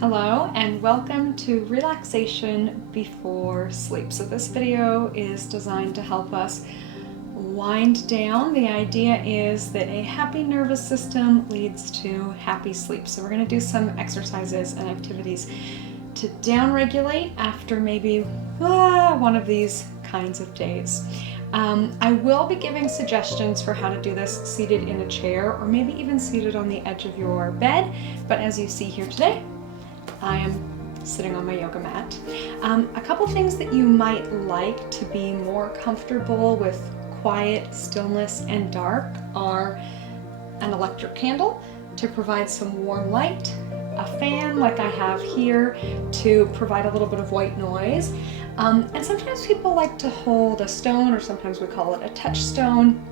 Hello and welcome to Relaxation Before Sleep. So this video is designed to help us wind down. The idea is that a happy nervous system leads to happy sleep. So we're going to do some exercises and activities to downregulate after maybe one of these kinds of days. I will be giving suggestions for how to do this seated in a chair or maybe even seated on the edge of your bed. But as you see here today, I am sitting on my yoga mat. A couple things that you might like to be more comfortable with quiet, stillness, and dark are an electric candle to provide some warm light, a fan like I have here to provide a little bit of white noise, and sometimes people like to hold a stone, or sometimes we call it a touchstone.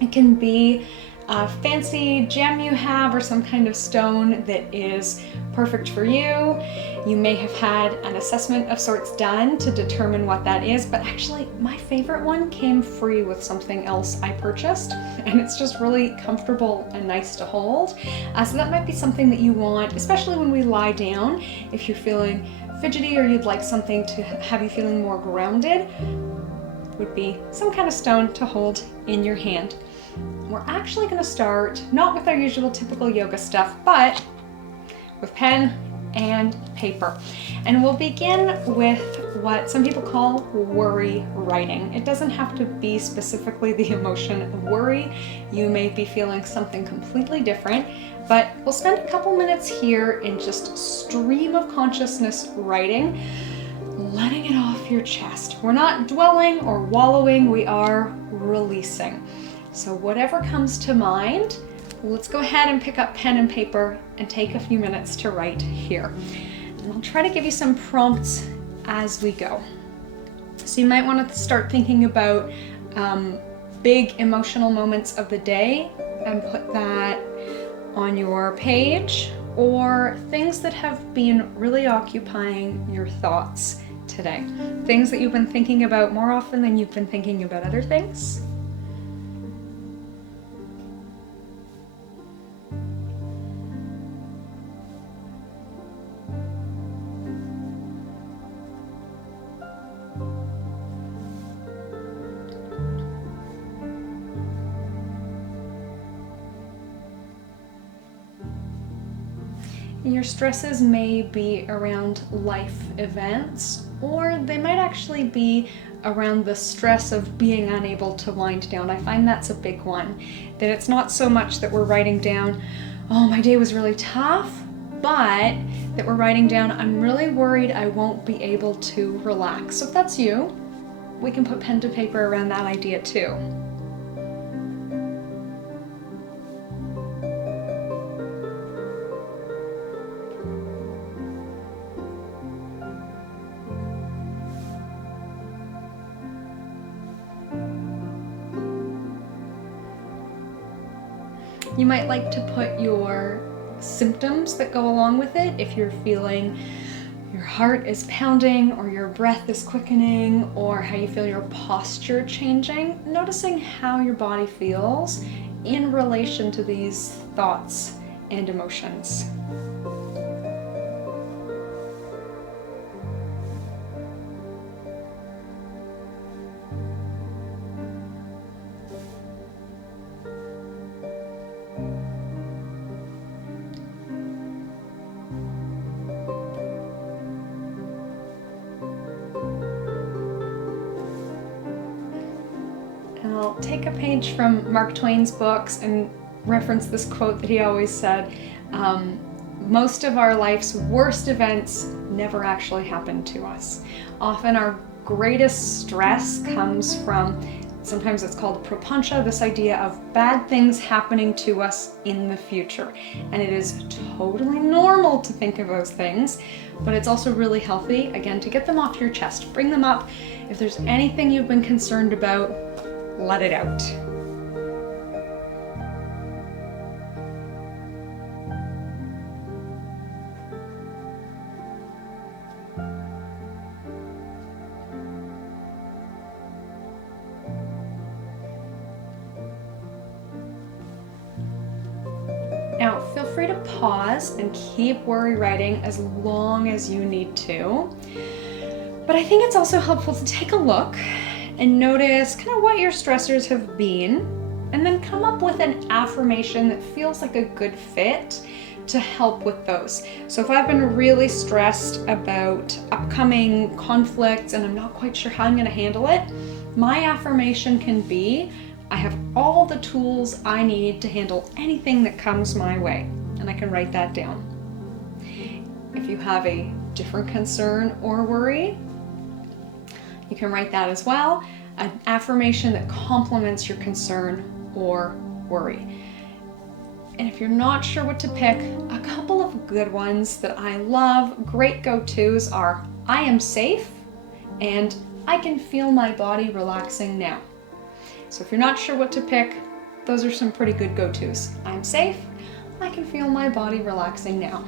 It can be a fancy gem you have or some kind of stone that is perfect for you. You may have had an assessment of sorts done to determine what that is, but actually my favorite one came free with something else I purchased, and it's just really comfortable and nice to hold. So that might be something that you want, especially when we lie down. If you're feeling fidgety or you'd like something to have you feeling more grounded, would be some kind of stone to hold in your hand. We're actually going to start not with our usual typical yoga stuff, but with pen and paper. And we'll begin with what some people call worry writing. It doesn't have to be specifically the emotion of worry. You may be feeling something completely different, but we'll spend a couple minutes here in just stream of consciousness writing, letting it off your chest. We're not dwelling or wallowing, we are releasing. So whatever comes to mind, let's go ahead and pick up pen and paper and take a few minutes to write here. And I'll try to give you some prompts as we go. So you might want to start thinking about big emotional moments of the day and put that on your page, or things that have been really occupying your thoughts today. Things that you've been thinking about more often than you've been thinking about other things. Your stresses may be around life events, or they might actually be around the stress of being unable to wind down. I find that's a big one, that it's not so much that we're writing down, oh, my day was really tough, but that we're writing down, I'm really worried I won't be able to relax. So if that's you, we can put pen to paper around that idea too. You might like to put your symptoms that go along with it. If you're feeling your heart is pounding, or your breath is quickening, or how you feel your posture changing, noticing how your body feels in relation to these thoughts and emotions. I'll take a page from Mark Twain's books and reference this quote that he always said, most of our life's worst events never actually happen to us. Often our greatest stress comes from, sometimes it's called propuntia, this idea of bad things happening to us in the future. And it is totally normal to think of those things, but it's also really healthy, again, to get them off your chest, bring them up. If there's anything you've been concerned about, let it out. Now, feel free to pause and keep worry writing as long as you need to. But I think it's also helpful to take a look and notice kind of what your stressors have been, and then come up with an affirmation that feels like a good fit to help with those. So if I've been really stressed about upcoming conflicts and I'm not quite sure how I'm going to handle it, my affirmation can be, I have all the tools I need to handle anything that comes my way. And I can write that down. If you have a different concern or worry, you can write that as well. An affirmation that complements your concern or worry. And if you're not sure what to pick, a couple of good ones that I love, great go-tos are, I am safe and I can feel my body relaxing now. So if you're not sure what to pick, those are some pretty good go-tos. I'm safe, I can feel my body relaxing now.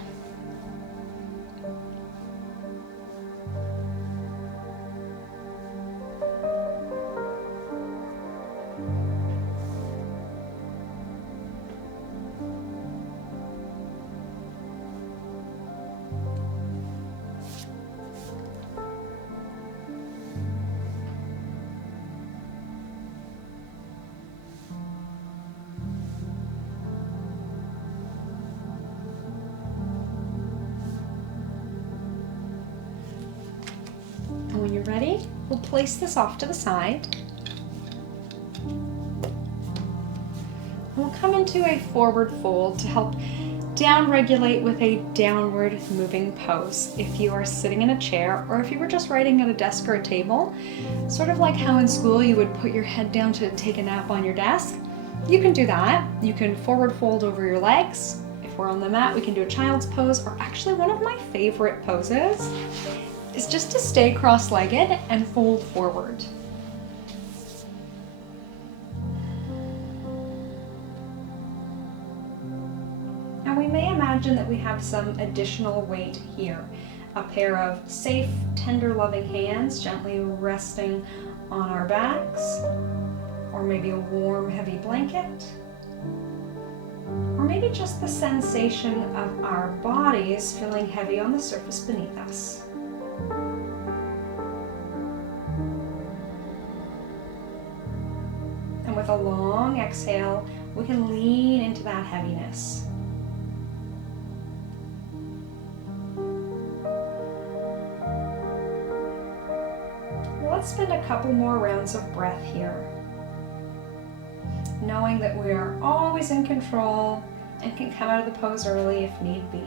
And when you're ready, we'll place this off to the side. And we'll come into a forward fold to help down-regulate with a downward moving pose. If you are sitting in a chair, or if you were just writing at a desk or a table, sort of like how in school you would put your head down to take a nap on your desk, you can do that. You can forward fold over your legs. If we're on the mat, we can do a child's pose, or actually one of my favorite poses is just to stay cross-legged and fold forward. And we may imagine that we have some additional weight here. A pair of safe, tender, loving hands gently resting on our backs, or maybe a warm, heavy blanket, or maybe just the sensation of our bodies feeling heavy on the surface beneath us. And with a long exhale, we can lean into that heaviness. Let's spend a couple more rounds of breath here, knowing that we are always in control and can come out of the pose early if need be.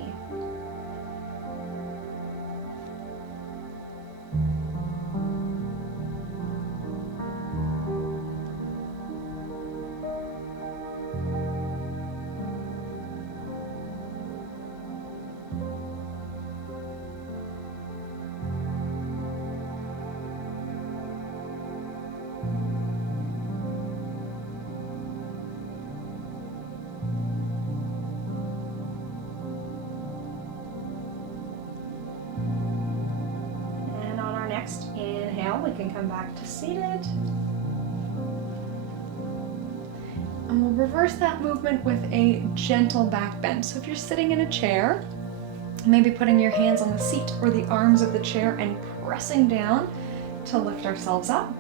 Next inhale, we can come back to seated. And we'll reverse that movement with a gentle back bend. So if you're sitting in a chair, maybe putting your hands on the seat or the arms of the chair and pressing down to lift ourselves up.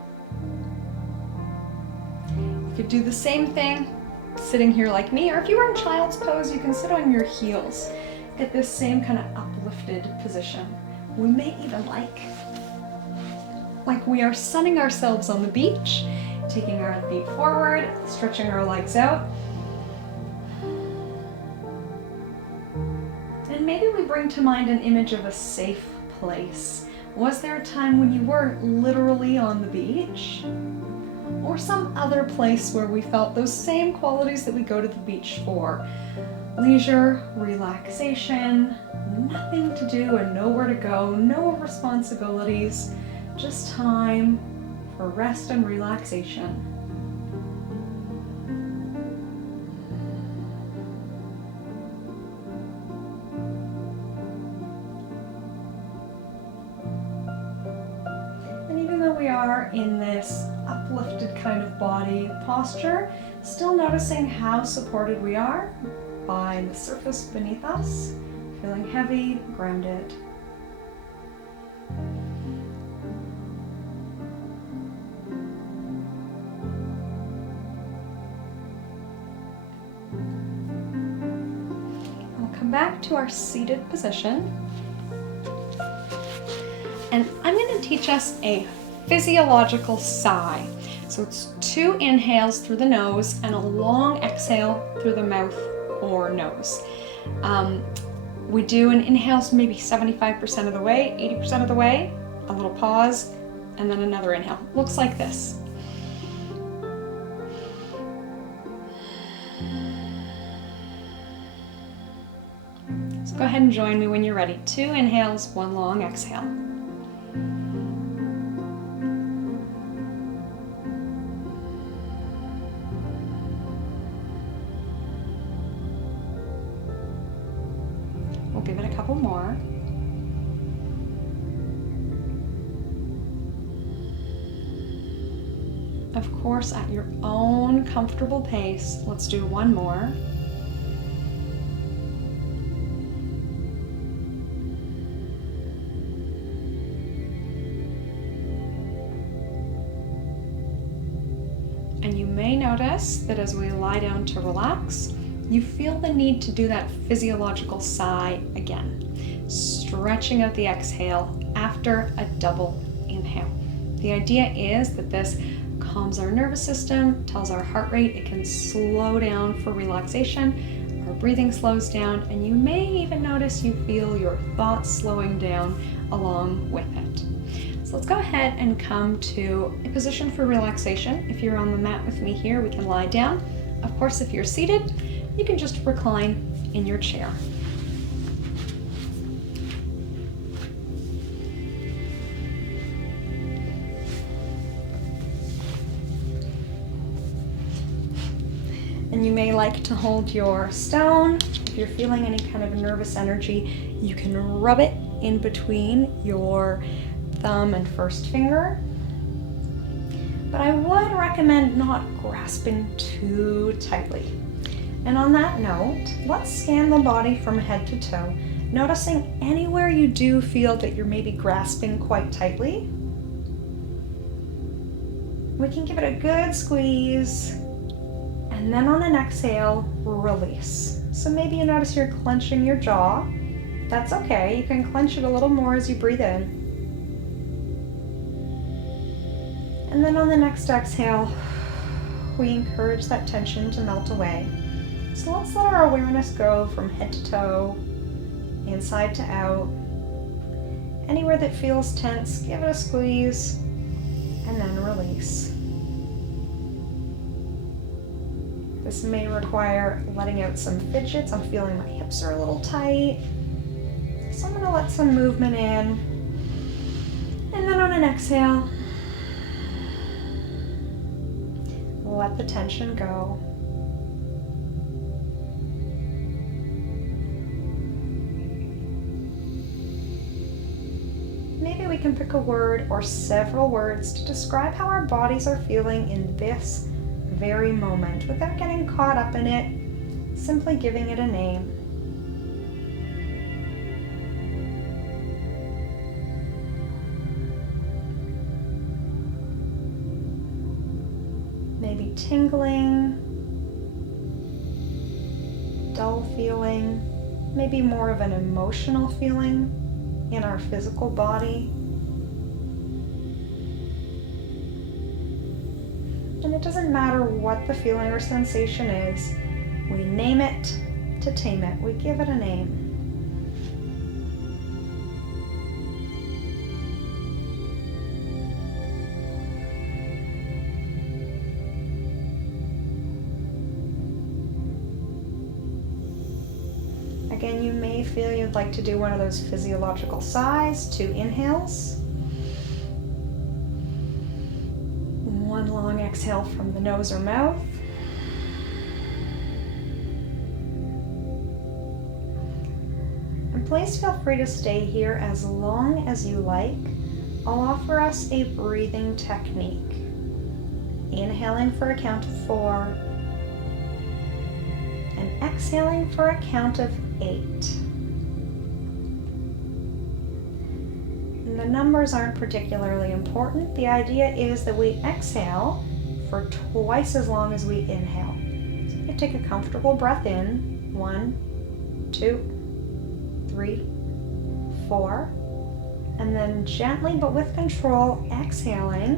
You could do the same thing sitting here like me, or if you were in child's pose, you can sit on your heels. Get this same kind of uplifted position. We may even like we are sunning ourselves on the beach, taking our feet forward, stretching our legs out. And maybe we bring to mind an image of a safe place. Was there a time when you were literally on the beach? Or some other place where we felt those same qualities that we go to the beach for? Leisure, relaxation, nothing to do and nowhere to go, no responsibilities. Just time for rest and relaxation. And even though we are in this uplifted kind of body posture, still noticing how supported we are, by the surface beneath us, feeling heavy, grounded. We'll come back to our seated position. And I'm going to teach us a physiological sigh. So it's 2 inhales through the nose and a long exhale through the mouth or nose. We do an inhale maybe 75% of the way, 80% of the way, a little pause, and then another inhale. Looks like this. So go ahead and join me when you're ready. 2 inhales, 1 long exhale. We'll give it a couple more. Of course, at your own comfortable pace, let's do 1 more. And you may notice that as we lie down to relax, you feel the need to do that physiological sigh again, stretching out the exhale after a double inhale. The idea is that this calms our nervous system, tells our heart rate it can slow down for relaxation, our breathing slows down, and you may even notice you feel your thoughts slowing down along with it. So let's go ahead and come to a position for relaxation. If you're on the mat with me here, we can lie down. Of course, if you're seated, you can just recline in your chair. And you may like to hold your stone. If you're feeling any kind of nervous energy, you can rub it in between your thumb and first finger. But I would recommend not grasping too tightly. And on that note, let's scan the body from head to toe, noticing anywhere you do feel that you're maybe grasping quite tightly. We can give it a good squeeze, and then on an exhale, release. So maybe you notice you're clenching your jaw. That's okay, you can clench it a little more as you breathe in. And then on the next exhale, we encourage that tension to melt away. So let's let our awareness go from head to toe, inside to out. Anywhere that feels tense, give it a squeeze, and then release. This may require letting out some fidgets. I'm feeling my hips are a little tight. So I'm going to let some movement in. And then on an exhale, let the tension go. Maybe we can pick a word or several words to describe how our bodies are feeling in this very moment without getting caught up in it, simply giving it a name. Maybe tingling, dull feeling, maybe more of an emotional feeling in our physical body. And it doesn't matter what the feeling or sensation is, we name it to tame it. We give it a name. Again, you may feel you'd like to do one of those physiological sighs, 2 inhales. 1 long exhale from the nose or mouth. And please feel free to stay here as long as you like. I'll offer us a breathing technique. Inhaling for a count of 4 and exhaling for a count of 8. And the numbers aren't particularly important. The idea is that we exhale for twice as long as we inhale. So you can take a comfortable breath in. 1, 2, 3, 4. And then gently but with control, exhaling.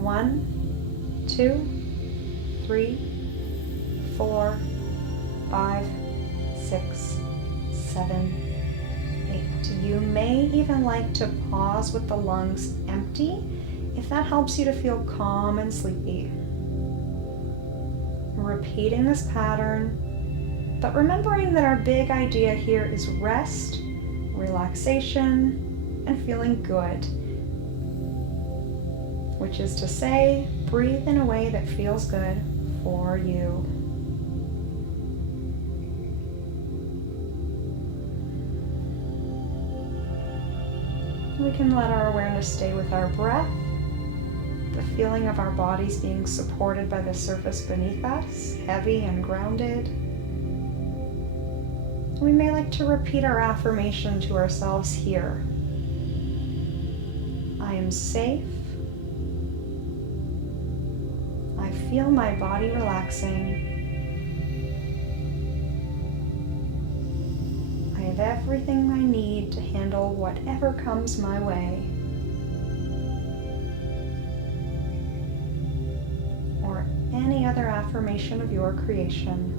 1, 2, 3, 4, 5, 6, 7, 8. You may even like to pause with the lungs empty if that helps you to feel calm and sleepy. Repeating this pattern, but remembering that our big idea here is rest, relaxation, and feeling good. Which is to say, breathe in a way that feels good for you. We can let our awareness stay with our breath, the feeling of our bodies being supported by the surface beneath us, heavy and grounded. We may like to repeat our affirmation to ourselves here. I am safe. I feel my body relaxing. I have everything I need to handle whatever comes my way. Or any other affirmation of your creation.